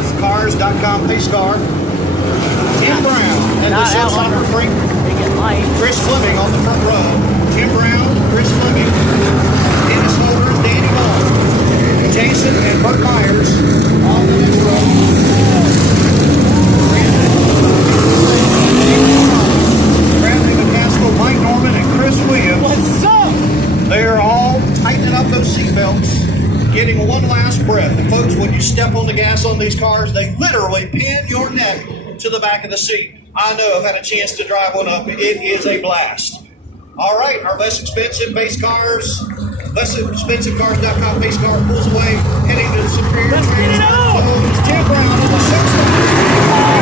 with Cars.com Pace Car. Tim Brown and the Showstopper Freak. Chris Fleming on the front row. Tim Brown, Chris Fleming, Dennis Holder, Danny Ball, Jason and Bert Myers on the next row. Bradley McCaskill, Mike Norman, and Chris Williams. What's up? They are all tightening up those seatbelts, getting one last breath. And folks, when you step on the gas on these cars, they literally pin your neck to the back of the seat. I know, I've had a chance to drive one up. It is a blast. All right, our less expensive base cars, less expensive cars.com base car pulls away, heading to the Superior. Let's get it out! It's Tim Brown on the Showstopper.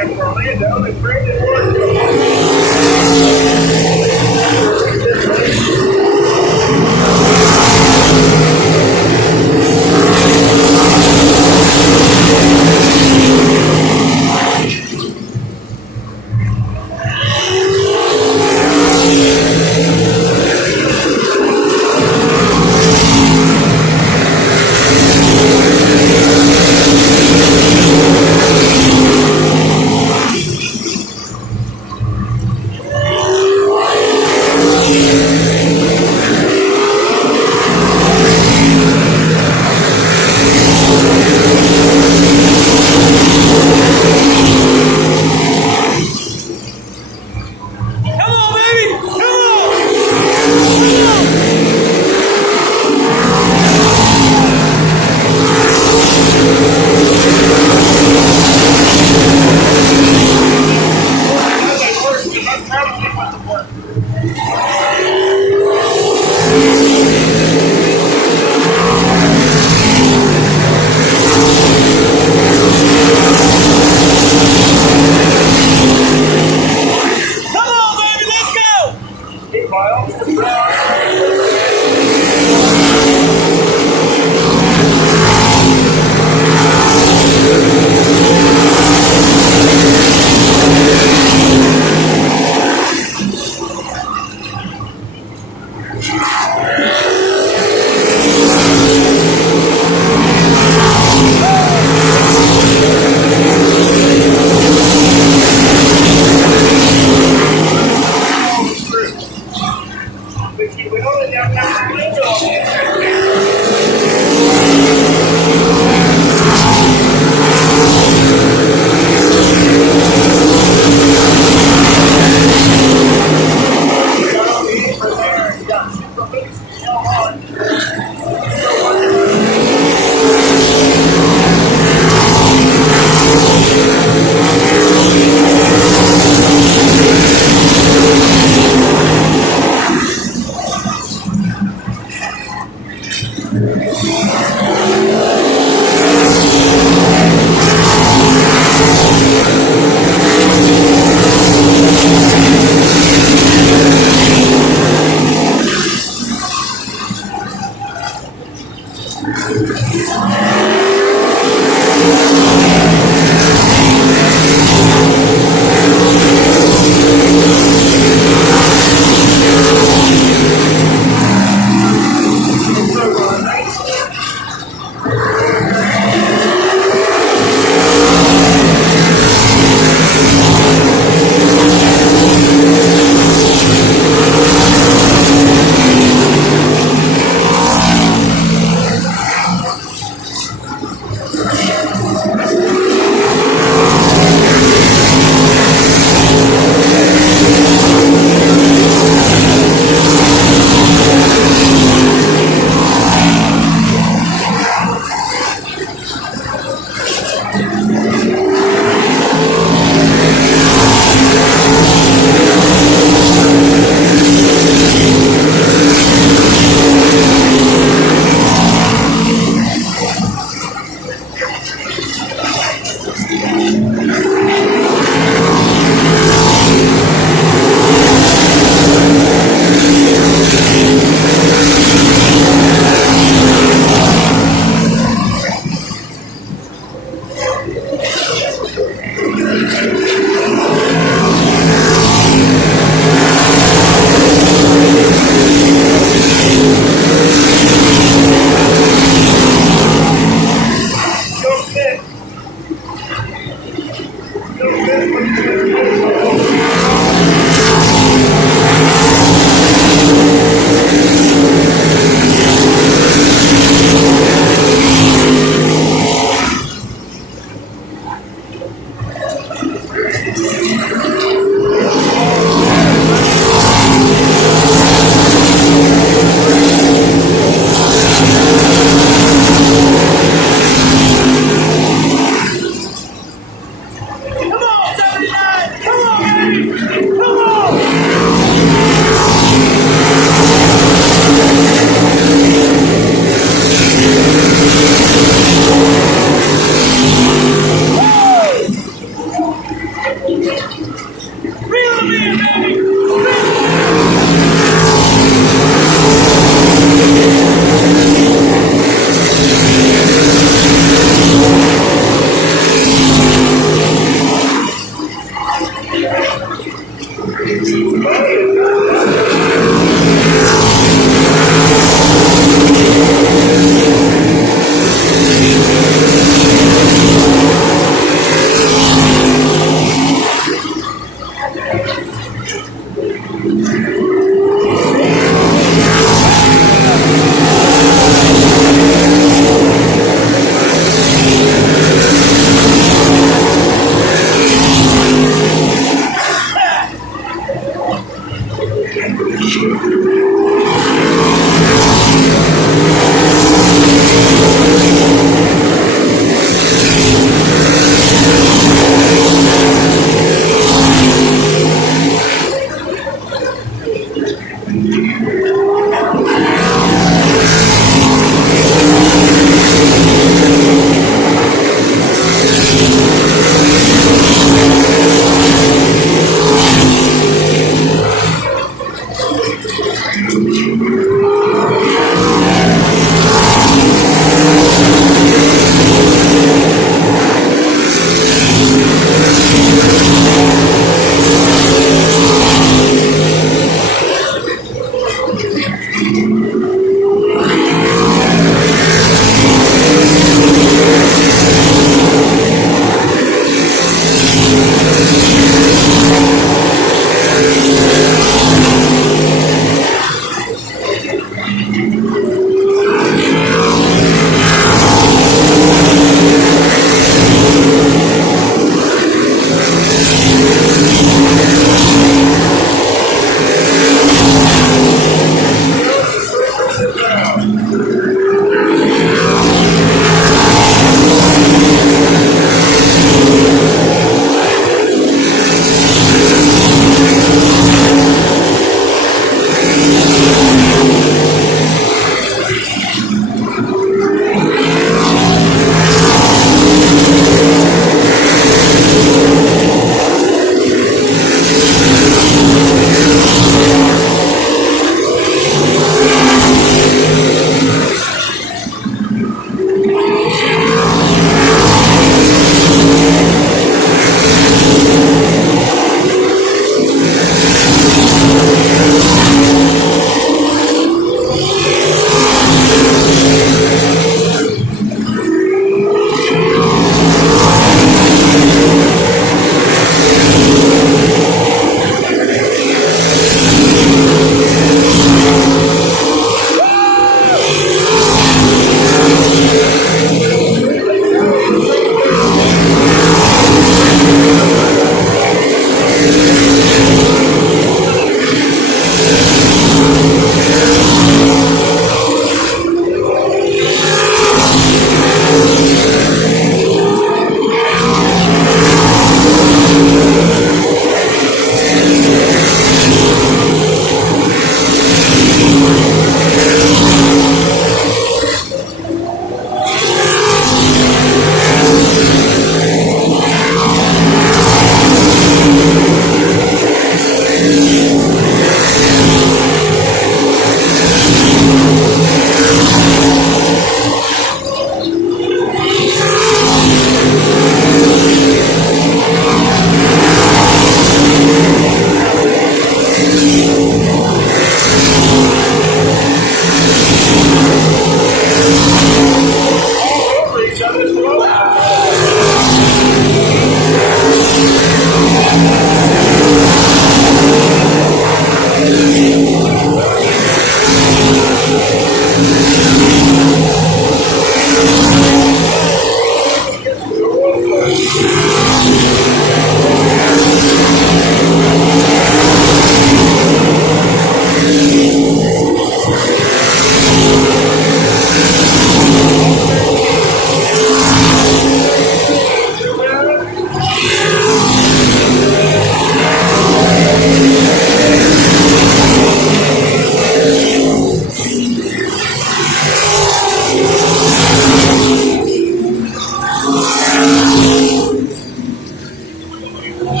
Well,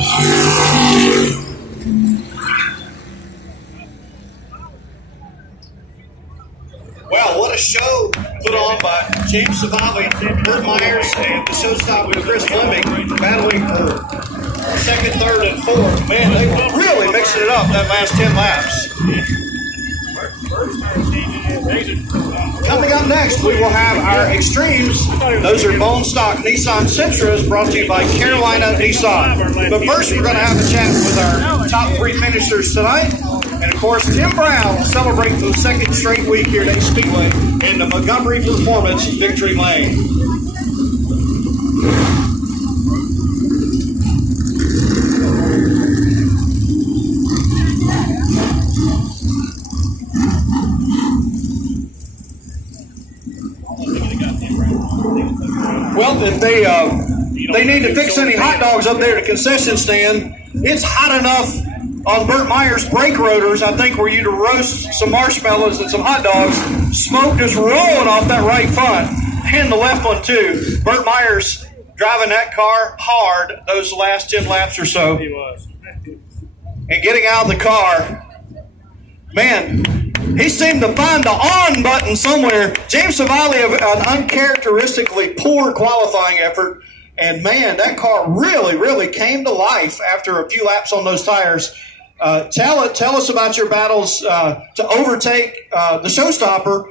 what a show put on by James Savali, Bert Myers, and the showstopper Chris Fleming battling for second, third, and fourth. Man, they were really mixing it up that last 10 laps. Coming up next, we will have our Extremes. Those are bone stock Nissan Sentras brought to you by Carolina Nissan. But first, we're going to have a chat with our top three finishers tonight. And of course, Tim Brown will celebrate for the second straight week here at Ace Speedway in the Montgomery Performance Victory Lane. Well, if they need to fix any hot dogs up there at the concession stand, it's hot enough on Bert Myers' brake rotors, I think, were you to roast some marshmallows and some hot dogs. Smoke just rolling off that right front and the left one too. Bert Myers driving that car hard those last 10 laps or so. He was. And getting out of the car, man, he seemed to find the on button somewhere. James Savali, an uncharacteristically poor qualifying effort. And man, that car really, really came to life after a few laps on those tires. Tell us about your battles to overtake the showstopper,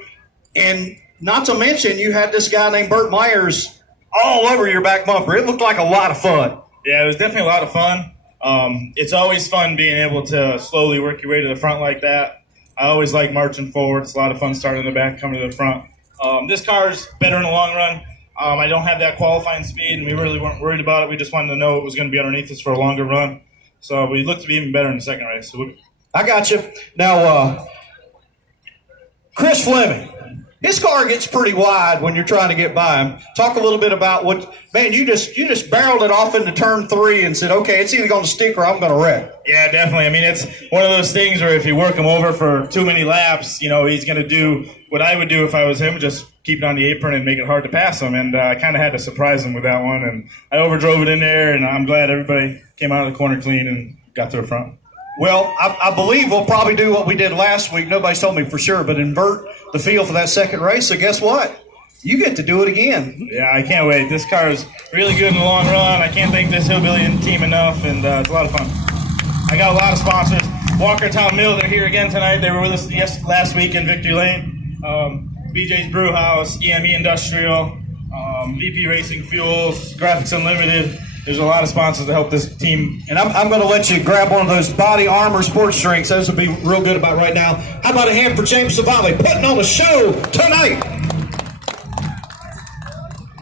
and not to mention you had this guy named Bert Myers all over your back bumper. It looked like a lot of fun. Yeah, it was definitely a lot of fun. It's always fun being able to slowly work your way to the front like that. I always like marching forward. It's a lot of fun starting in the back, coming to the front. This car's better in the long run. I don't have that qualifying speed, and we really weren't worried about it. We just wanted to know it was going to be underneath us for a longer run. So we looked to be even better in the second race. I got you. Now, Chris Fleming, his car gets pretty wide when you're trying to get by him. Talk a little bit about you just barreled it off into turn 3 and said, okay, it's either going to stick or I'm going to wreck. Yeah, definitely. I mean, it's one of those things where if you work him over for too many laps, he's going to do what I would do if I was him, just keep it on the apron and make it hard to pass him. And I kind of had to surprise him with that one. And I overdrove it in there, and I'm glad everybody came out of the corner clean and got to the front. Well, I believe we'll probably do what we did last week. Nobody's told me for sure, but invert the field for that second race. So guess what? You get to do it again. Yeah, I can't wait. This car is really good in the long run. I can't thank this Hillbilly team enough, and it's a lot of fun. I got a lot of sponsors. Walker Town Mill, they're here again tonight. They were with us last week in Victory Lane. BJ's Brew House, EME Industrial, VP Racing Fuels, Graphics Unlimited. There's a lot of sponsors to help this team. And I'm going to let you grab one of those Body Armor sports drinks. Those would be real good about right now. How about a hand for James Savali putting on a show tonight?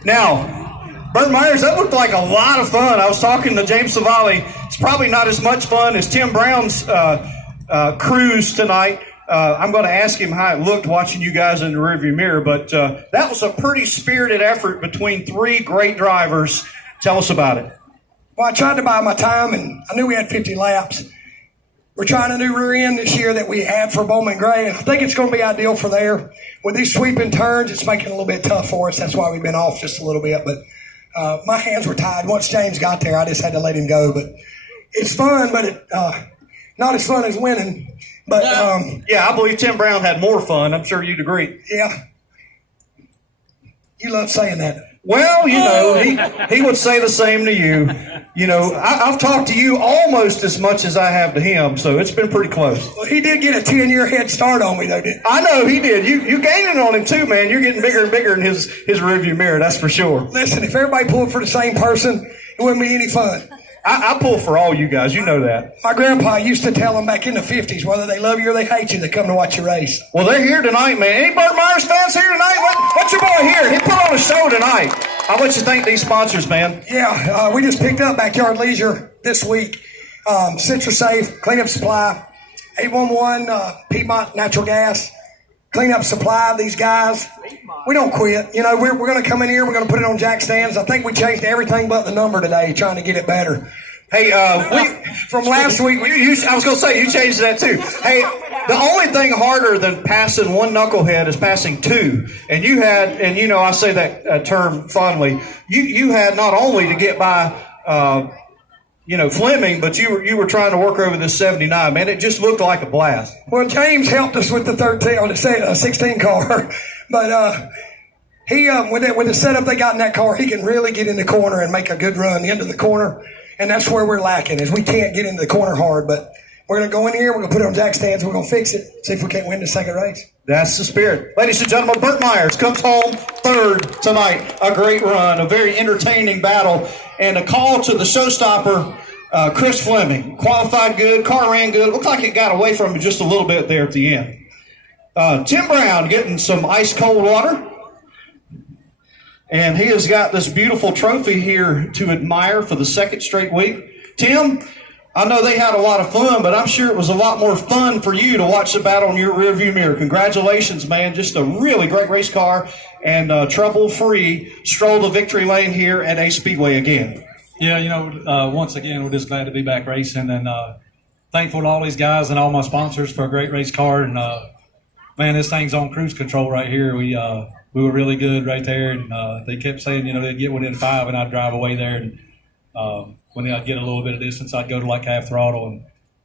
Now, Bert Myers, that looked like a lot of fun. I was talking to James Savali. It's probably not as much fun as Tim Brown's cruise tonight. I'm going to ask him how it looked watching you guys in the rearview mirror, but that was a pretty spirited effort between three great drivers. Tell us about it. Well, I tried to buy my time, and I knew we had 50 laps. We're trying a new rear end this year that we had for Bowman Gray, and I think it's going to be ideal for there. With these sweeping turns, it's making it a little bit tough for us. That's why we've been off just a little bit. But my hands were tied. Once James got there, I just had to let him go. But it's fun, but not as fun as winning. But yeah, I believe Tim Brown had more fun. I'm sure you'd agree. Yeah. You love saying that. Well, he would say the same to you. I've talked to you almost as much as I have to him, so it's been pretty close. Well, he did get a 10-year head start on me, though, didn't he? I know he did. You gaining on him, too, man. You're getting bigger and bigger in his rearview mirror, that's for sure. Listen, if everybody pulled for the same person, it wouldn't be any fun. I pull for all you guys. You know that. My grandpa used to tell them back in the 50s, whether they love you or they hate you, they come to watch you race. Well, they're here tonight, man. Any Bert Myers fans here tonight? What's your boy here? He put on a show tonight. I'll let you thank these sponsors, man. Yeah, we just picked up Backyard Leisure this week. CitraSafe, Cleanup Supply, 811 Piedmont Natural Gas, Cleanup Supply, these guys. We don't quit. We're going to come in here. We're going to put it on jack stands. I think we changed everything but the number today, trying to get it better. Hey, from last week, I was going to say, you changed that too. Hey, the only thing harder than passing one knucklehead is passing two. And you had, and I say that term fondly, you had not only to get by, Fleming, but you were trying to work over this 79, man. It just looked like a blast. Well, James helped us with the 13 or the 16 car, but he with the setup they got in that car, he can really get in the corner and make a good run into the corner, and that's where we're lacking is we can't get into the corner hard. But we're gonna go in here, we're gonna put it on jack stands, we're gonna fix it, see if we can't win the second race. That's the spirit. Ladies and gentlemen, Burt Myers comes home third tonight. A great run, a very entertaining battle, and a call to the showstopper, Chris Fleming. Qualified good, car ran good. Looked like it got away from him just a little bit there at the end. Tim Brown getting some ice cold water. And he has got this beautiful trophy here to admire for the second straight week. Tim, I know they had a lot of fun, but I'm sure it was a lot more fun for you to watch the battle in your rearview mirror. Congratulations, man. Just a really great race car and trouble-free stroll to victory lane here at Ace Speedway again. Yeah, once again, we're just glad to be back racing and thankful to all these guys and all my sponsors for a great race car. And, man, this thing's on cruise control right here. We were really good right there, and they kept saying, they'd get within 5, and I'd drive away there. And when I'd get a little bit of distance, I'd go to like half throttle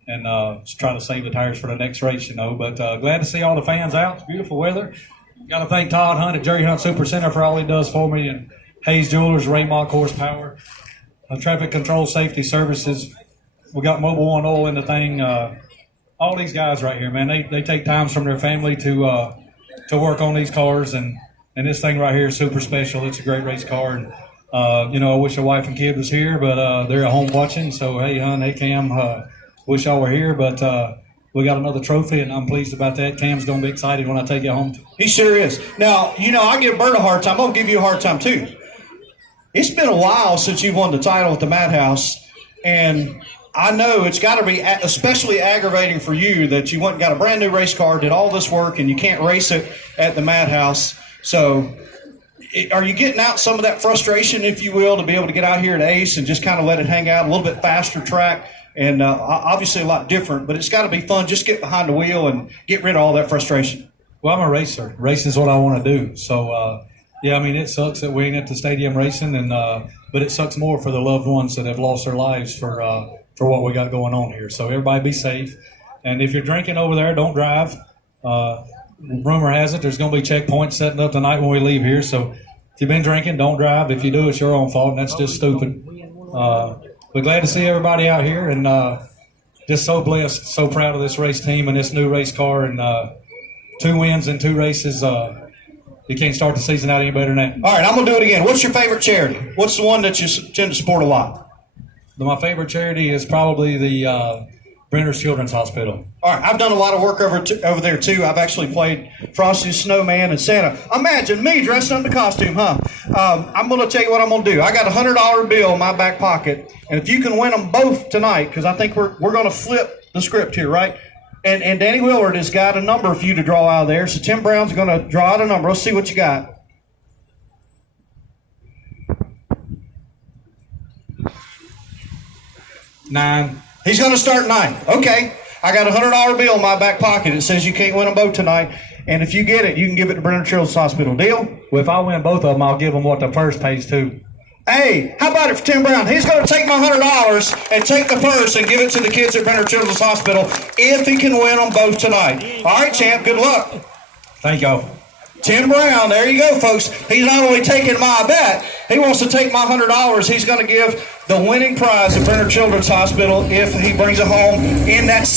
and just try to save the tires for the next race, But glad to see all the fans out. It's beautiful weather. Got to thank Todd Hunt at Jerry Hunt Super Center for all he does for me, and Hayes Jewelers, Ray Mock Horsepower, Traffic Control Safety Services. We got Mobile One Oil in the thing. All these guys right here, man, they take times from their family to work on these cars, and this thing right here is super special. It's a great race car, and I wish the wife and kid was here, but they're at home watching. So hey, hon, hey Cam, wish y'all were here, but we got another trophy, and I'm pleased about that. Cam's gonna be excited when I take it home. He sure is. Now, I give Bert a hard time. I'm gonna give you a hard time too. It's been a while since you've won the title at the Madhouse, and I know it's got to be especially aggravating for you that you went and got a brand new race car, did all this work, and you can't race it at the Madhouse. So are you getting out some of that frustration, if you will, to be able to get out here at Ace and just kind of let it hang out, a little bit faster track, and obviously a lot different, but it's got to be fun. Just get behind the wheel and get rid of all that frustration. Well, I'm a racer. Racing is what I want to do. So, it sucks that we ain't at the stadium racing, but it sucks more for the loved ones that have lost their lives for what we got going on here. So everybody be safe. And if you're drinking over there, don't drive. Rumor has it there's going to be checkpoints setting up tonight when we leave here. So if you've been drinking, don't drive. If you do, it's your own fault, and that's just stupid. We're glad to see everybody out here, and just so blessed, so proud of this race team and this new race car, and 2 wins in 2 races. You can't start the season out any better than that. All right, I'm going to do it again. What's your favorite charity? What's the one that you tend to support a lot? My favorite charity is probably the Brenner's Children's Hospital. All right, I've done a lot of work over there, too. I've actually played Frosty the Snowman and Santa. Imagine me dressed up in the costume, huh? I'm going to tell you what I'm going to do. I got a $100 bill in my back pocket, and if you can win them both tonight, because I think we're going to flip the script here, right? And Danny Willard has got a number for you to draw out of there, so Tim Brown's going to draw out a number. Let's see what you got. Nine. He's going to start 9. Okay. I got a $100 bill in my back pocket. It says you can't win them both tonight. And if you get it, you can give it to Brenner Children's Hospital. Deal? Well, if I win both of them, I'll give them what the purse pays too. Hey, how about it for Tim Brown? He's going to take my $100 and take the purse and give it to the kids at Brenner Children's Hospital if he can win them both tonight. All right, champ. Good luck. Thank y'all. Tim Brown, there you go, folks. He's not only taking my bet, he wants to take my $100. He's going to give the winning prize at Brenner Children's Hospital if he brings it home in that